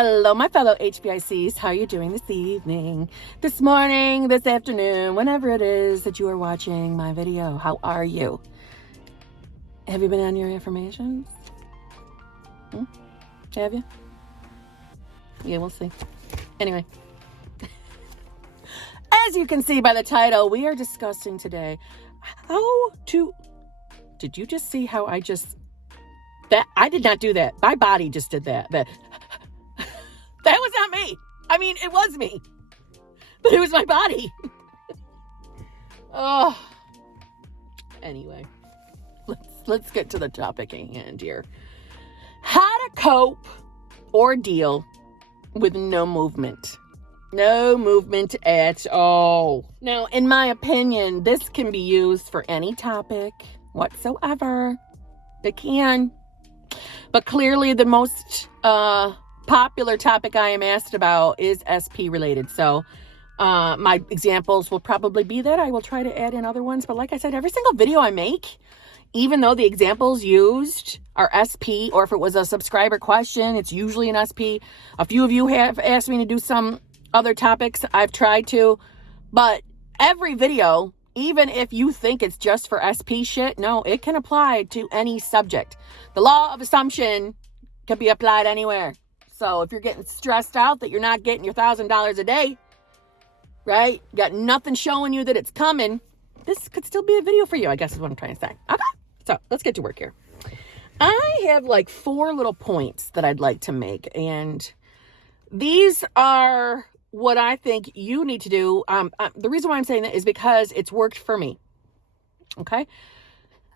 Hello, my fellow HBICs. How are you doing this evening, this morning, this afternoon, whenever it is that you are watching my video? How are you? Have you been on your affirmations? Have you? Yeah, we'll see. Anyway, as you can see by the title, we are discussing today how to... Did you just see how I just... That I did not do that. My body just did that. That was not me. I mean, it was me, but it was my body. Oh. Anyway, let's get to the topic at hand here. How to cope or deal with no movement. No movement at all. Now, in my opinion, this can be used for any topic whatsoever. It can. But clearly the most popular topic I am asked about is SP related. So my examples will probably be that. I will try to add in other ones. But like I said, every single video I make, even though the examples used are SP, or if it was a subscriber question, it's usually an SP. A few of you have asked me to do some other topics. I've tried to. But every video, even if you think it's just for SP shit, no, it can apply to any subject. The law of assumption can be applied anywhere. So if you're getting stressed out that you're not getting your $1,000 a day, right? You got nothing showing you that it's coming. This could still be a video for you, I guess is what I'm trying to say. Okay, so let's get to work here. I have like 4 little points that I'd like to make. And these are what I think you need to do. The reason why I'm saying that is because it's worked for me. Okay?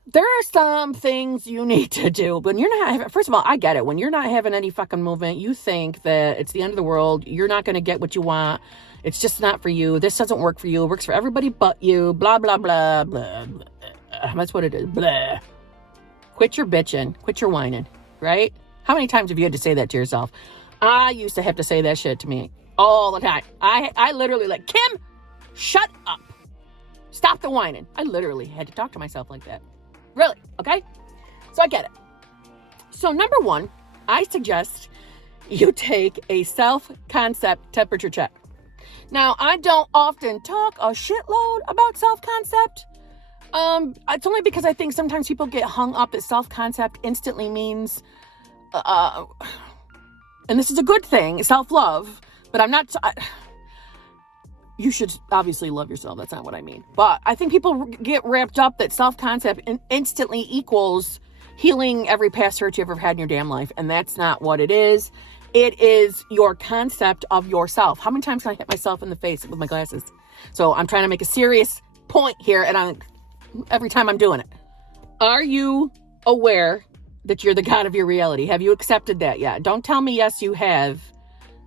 There are some things you need to do when you're not having, first of all, I get it. When you're not having any fucking movement, you think that it's the end of the world. You're not going to get what you want. It's just not for you. This doesn't work for you. It works for everybody but you. Blah, blah, blah, blah, blah. That's what it is. Blah. Quit your bitching. Quit your whining. Right? How many times have you had to say that to yourself? I used to have to say that shit to me all the time. I literally like, Kim, shut up. Stop the whining. I literally had to talk to myself like that. Really? Okay? So I get it. So number 1, I suggest you take a self-concept temperature check. Now, I don't often talk a shitload about self-concept. It's only because I think sometimes people get hung up that self-concept instantly means, and this is a good thing, self-love, but I'm not... you should obviously love yourself. That's not what I mean. But I think people get wrapped up that self-concept instantly equals healing every past hurt you ever had in your damn life. And that's not what it is. It is your concept of yourself. How many times can I hit myself in the face with my glasses? So I'm trying to make a serious point here, and every time I'm doing it. Are you aware that you're the God of your reality? Have you accepted that yet? Don't tell me yes, you have.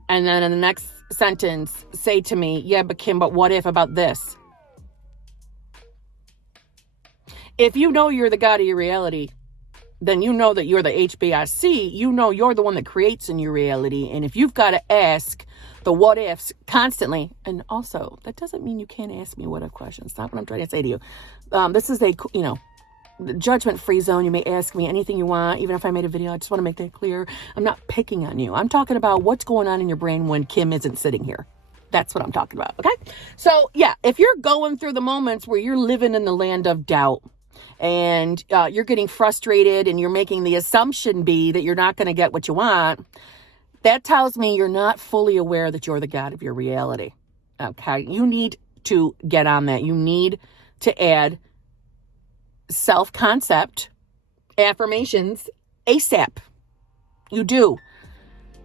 And then in the next sentence, say to me, yeah, but Kim, but what if about this? If you know you're the God of your reality, then you know that you're the HBIC. You know you're the one that creates in your reality. And if you've got to ask the what ifs constantly, and also that doesn't mean you can't ask me what if questions. That's not what I'm trying to say to you. This is a, judgment-free zone. You may ask me anything you want, even if I made a video. I just want to make that clear. I'm not picking on you. I'm talking about what's going on in your brain when Kim isn't sitting here. That's what I'm talking about, okay? So, yeah, if you're going through the moments where you're living in the land of doubt and you're getting frustrated and you're making the assumption be that you're not going to get what you want, that tells me you're not fully aware that you're the God of your reality, okay? You need to get on that. You need to add self-concept affirmations ASAP. You do.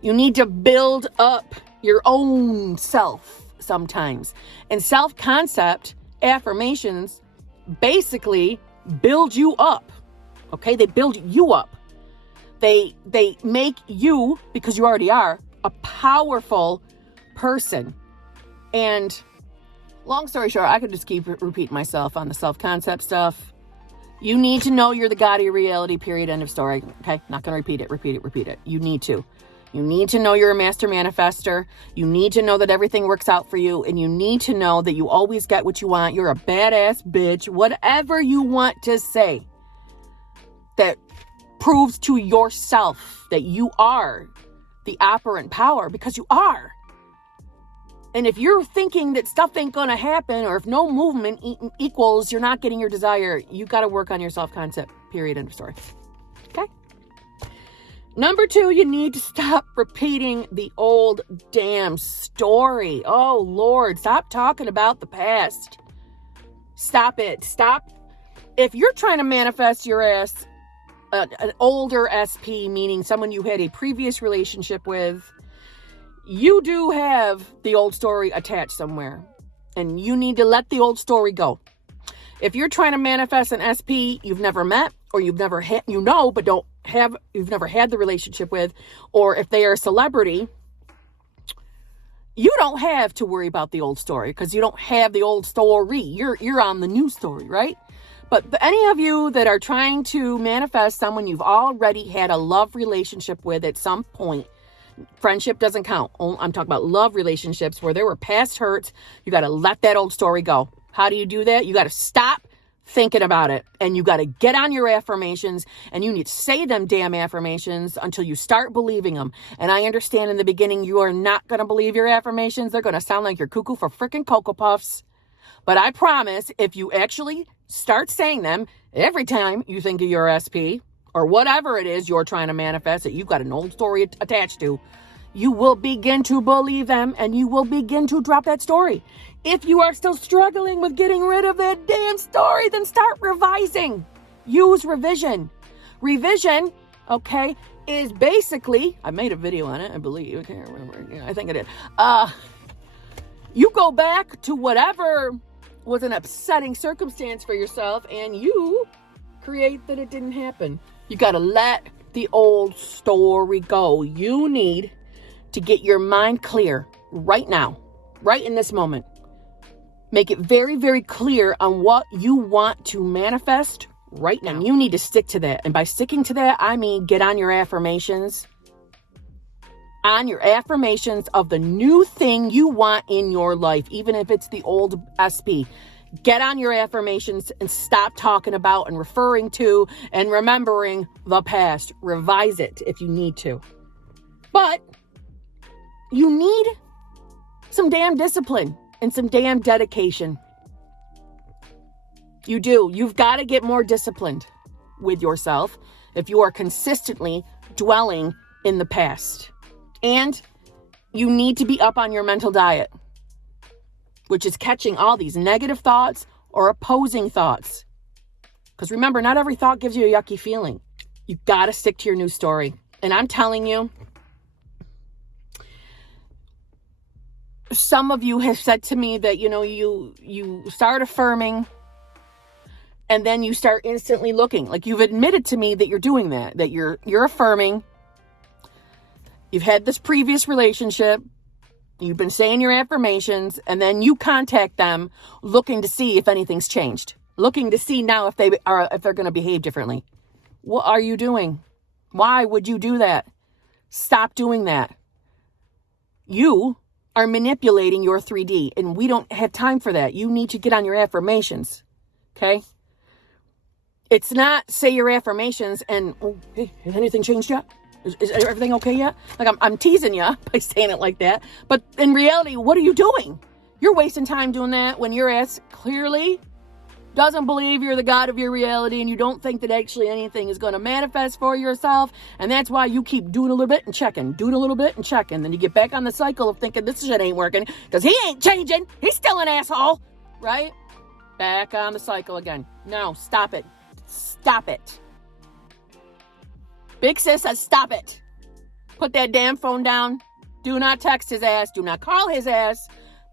You need to build up your own self sometimes. And self-concept affirmations basically build you up. Okay? They build you up. They make you, because you already are, a powerful person. And long story short, I could just keep repeating myself on the self-concept stuff. You need to know you're the God of your reality, period, end of story. Okay? Not going to repeat it. You need to. You need to know you're a master manifester. You need to know that everything works out for you. And you need to know that you always get what you want. You're a badass bitch. Whatever you want to say that proves to yourself that you are the operant power, because you are. And if you're thinking that stuff ain't going to happen, or if no movement equals you're not getting your desire, you got to work on your self-concept, period, end of story. Okay? Number 2, you need to stop repeating the old damn story. Oh, Lord, stop talking about the past. Stop it. Stop. If you're trying to manifest your ass, an older SP, meaning someone you had a previous relationship with, you do have the old story attached somewhere, and you need to let the old story go. If you're trying to manifest an SP you've never met, or you've never had, but you've never had the relationship with, or if they are a celebrity, you don't have to worry about the old story, because you don't have the old story. You're on the new story, right? But any of you that are trying to manifest someone you've already had a love relationship with at some point, friendship doesn't count. I'm talking about love relationships where there were past hurts. You got to let that old story go. How do you do that? You got to stop thinking about it, and you got to get on your affirmations, and you need to say them damn affirmations until you start believing them. And I understand in the beginning you are not going to believe your affirmations. They're going to sound like you're cuckoo for freaking Cocoa Puffs. But I promise, if you actually start saying them every time you think of your SP, or whatever it is you're trying to manifest that you've got an old story attached to, you will begin to believe them, and you will begin to drop that story. If you are still struggling with getting rid of that damn story, then start revising. Use revision. Revision, okay, is basically, I made a video on it, I believe. I can't remember. Yeah, I think I did. You go back to whatever was an upsetting circumstance for yourself, and you create that it didn't happen. You got to let the old story go. You need to get your mind clear right now, right in this moment. Make it very, very clear on what you want to manifest right now. And you need to stick to that. And by sticking to that, I mean get on your affirmations. On your affirmations of the new thing you want in your life, even if it's the old SP. Get on your affirmations and stop talking about and referring to and remembering the past. Revise it if you need to. But you need some damn discipline and some damn dedication. You do. You've got to get more disciplined with yourself if you are consistently dwelling in the past. And you need to be up on your mental diet, which is catching all these negative thoughts or opposing thoughts. Because remember, not every thought gives you a yucky feeling. You got to stick to your new story. And I'm telling you, some of you have said to me that, you start affirming and then you start instantly looking. Like, you've admitted to me that you're doing that you're affirming. You've had this previous relationship. You've been saying your affirmations, and then you contact them looking to see if anything's changed. Looking to see now if they're going to behave differently. What are you doing? Why would you do that? Stop doing that. You are manipulating your 3D, and we don't have time for that. You need to get on your affirmations. Okay? It's not say your affirmations and, hey, has anything changed yet? Is everything okay yet? Like, I'm teasing you by saying it like that. But in reality, what are you doing? You're wasting time doing that when your ass clearly doesn't believe you're the God of your reality, and you don't think that actually anything is going to manifest for yourself. And that's why you keep doing a little bit and checking, doing a little bit and checking. Then you get back on the cycle of thinking this shit ain't working because he ain't changing. He's still an asshole, right? Back on the cycle again. No, stop it. Stop it. Big sis says, stop it. Put that damn phone down. Do not text his ass. Do not call his ass.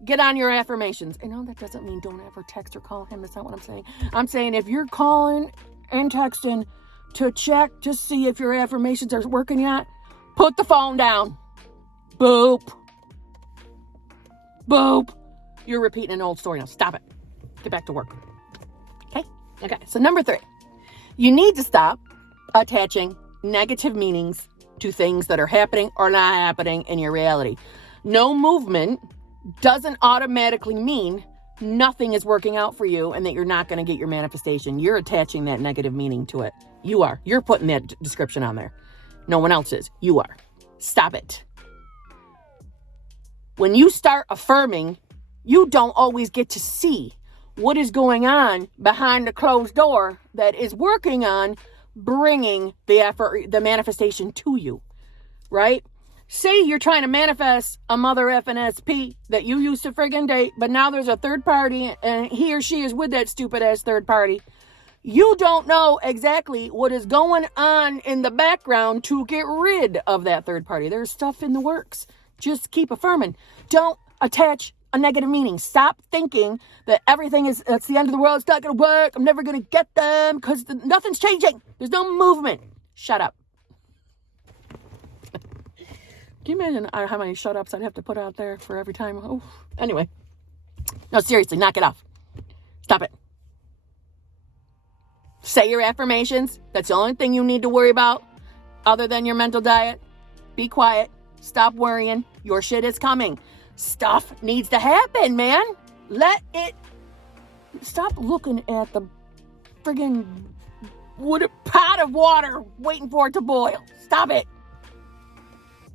Get on your affirmations. And no, that doesn't mean don't ever text or call him. That's not what I'm saying. I'm saying if you're calling and texting to check to see if your affirmations are working yet, put the phone down. Boop. Boop. You're repeating an old story now. Stop it. Get back to work. Okay. So number 3, you need to stop attaching negative meanings to things that are happening or not happening in your reality. No movement doesn't automatically mean nothing is working out for you and that you're not going to get your manifestation. You're attaching that negative meaning to it. You are. You're putting that description on there. No one else is. You are. Stop it. when you start affirming, you don't always get to see what is going on behind the closed door that is working on bringing the manifestation to you, right? Say you're trying to manifest a mother effing SP that you used to friggin' date, but now there's a third party and he or she is with that stupid ass third party. You don't know exactly what is going on in the background to get rid of that third party. There's stuff in the works. Just keep affirming. Don't attach a negative meaning. Stop thinking that that's the end of the world. It's not going to work. I'm never going to get them because nothing's changing. There's no movement. Shut up. Can you imagine how many shut ups I'd have to put out there for every time? Oh, anyway. No, seriously, knock it off. Stop it. Say your affirmations. That's the only thing you need to worry about other than your mental diet. Be quiet. Stop worrying. Your shit is coming. Stuff needs to happen, man. Let it. Stop looking at the friggin' pot of water waiting for it to boil. Stop it.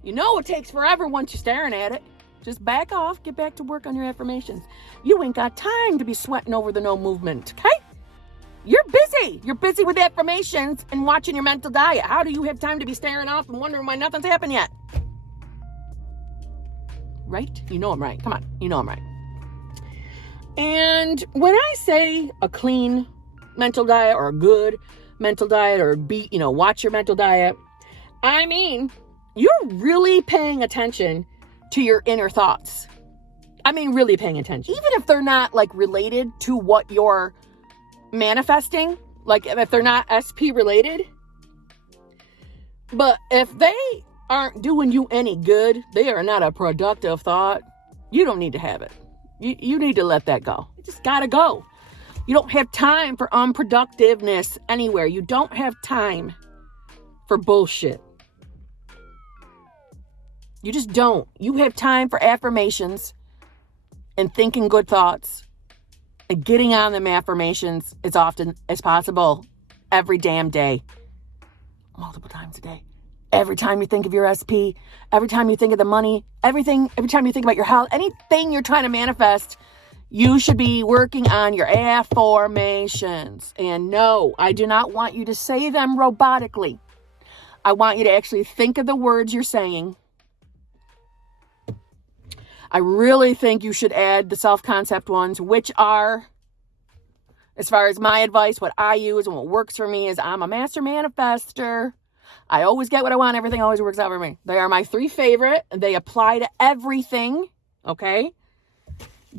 You know it takes forever once you're staring at it. Just back off. Get back to work on your affirmations. You ain't got time to be sweating over the no movement, okay? You're busy. You're busy with affirmations and watching your mental diet. How do you have time to be staring off and wondering why nothing's happened yet? Right? You know I'm right. Come on. You know I'm right. And when I say a clean mental diet or a good mental diet or watch your mental diet, I mean, you're really paying attention to your inner thoughts. I mean, really paying attention. Even if they're not like related to what you're manifesting, like if they're not SP related, but if they aren't doing you any good, they are not a productive thought, you don't need to have it. You need to let that go. You just gotta go. You don't have time for unproductiveness anywhere. You don't have time for bullshit. You just don't. You have time for affirmations and thinking good thoughts and getting on them affirmations as often as possible every damn day. Multiple times a day. Every time you think of your SP, every time you think of the money, every time you think about your health, anything you're trying to manifest, you should be working on your affirmations. And no, I do not want you to say them robotically. I want you to actually think of the words you're saying. I really think you should add the self-concept ones, which are, as far as my advice, what I use and what works for me is I'm a master manifester. I always get what I want. Everything always works out for me. They are my 3 favorite. They apply to everything. Okay?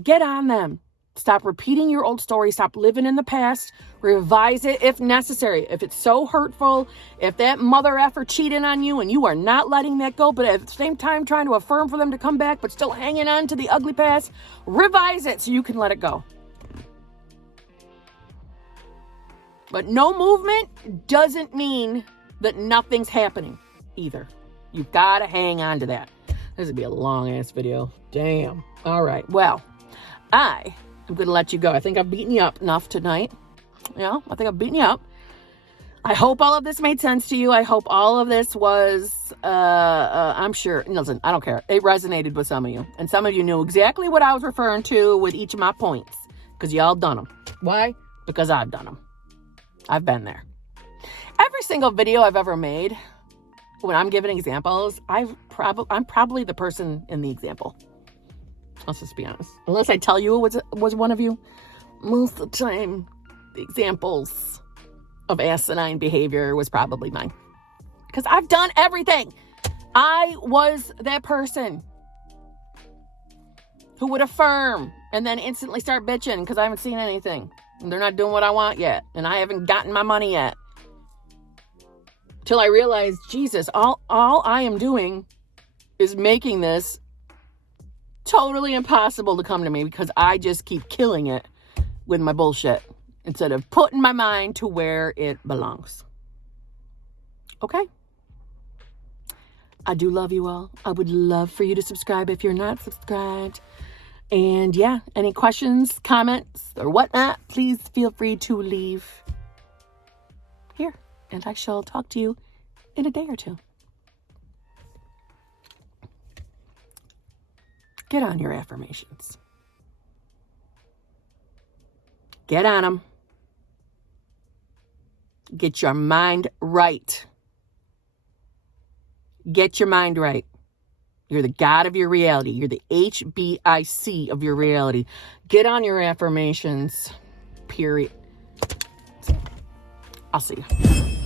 Get on them. Stop repeating your old story. Stop living in the past. Revise it if necessary. If it's so hurtful, if that mother effer cheated on you and you are not letting that go, but at the same time trying to affirm for them to come back, but still hanging on to the ugly past, revise it so you can let it go. But no movement doesn't mean that nothing's happening either. You've got to hang on to that. This would be a long ass video. Damn. All right. Well, I'm going to let you go. I think I've beaten you up enough tonight. I think I've beaten you up. I hope all of this made sense to you. I hope all of this was, I'm sure, listen, I don't care. It resonated with some of you. And some of you knew exactly what I was referring to with each of my points. Because y'all done them. Why? Because I've done them. I've been there. Every single video I've ever made, when I'm giving examples, I'm probably the person in the example. Let's just be honest. Unless I tell you it was one of you, most of the time, the examples of asinine behavior was probably mine. Because I've done everything. I was that person who would affirm and then instantly start bitching because I haven't seen anything. And they're not doing what I want yet. And I haven't gotten my money yet. Till I realized, Jesus, all I am doing is making this totally impossible to come to me because I just keep killing it with my bullshit instead of putting my mind to where it belongs. Okay? I do love you all. I would love for you to subscribe if you're not subscribed. And yeah, any questions, comments, or whatnot, please feel free to leave here. And I shall talk to you in a day or two. Get on your affirmations. Get on them. Get your mind right. Get your mind right. You're the God of your reality. You're the HBIC of your reality. Get on your affirmations. Period. I'll see you.